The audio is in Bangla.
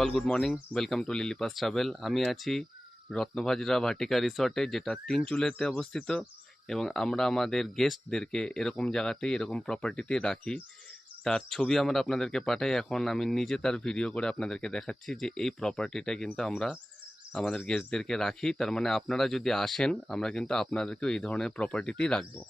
All good morning, welcome to লিলিপাস travel. আমি আছি রত্নভাজরা ভাটিকা রিসর্টে, যেটা তিনচুলেতে অবস্থিত, এবং আমরা আমাদের গেস্টদেরকে এরকম জায়গাতেই, এরকম প্রপার্টিতেই রাখি। তার ছবি আমরা আপনাদেরকে পাঠাই। এখন আমি নিজে তার ভিডিও করে আপনাদেরকে দেখাচ্ছি যে এই প্রপার্টিটা কিন্তু আমরা আমাদের গেস্টদেরকে রাখি। তার মানে আপনারা যদি আসেন, আমরা কিন্তু আপনাদেরকেও এই ধরনের প্রপার্টিতেই রাখবো।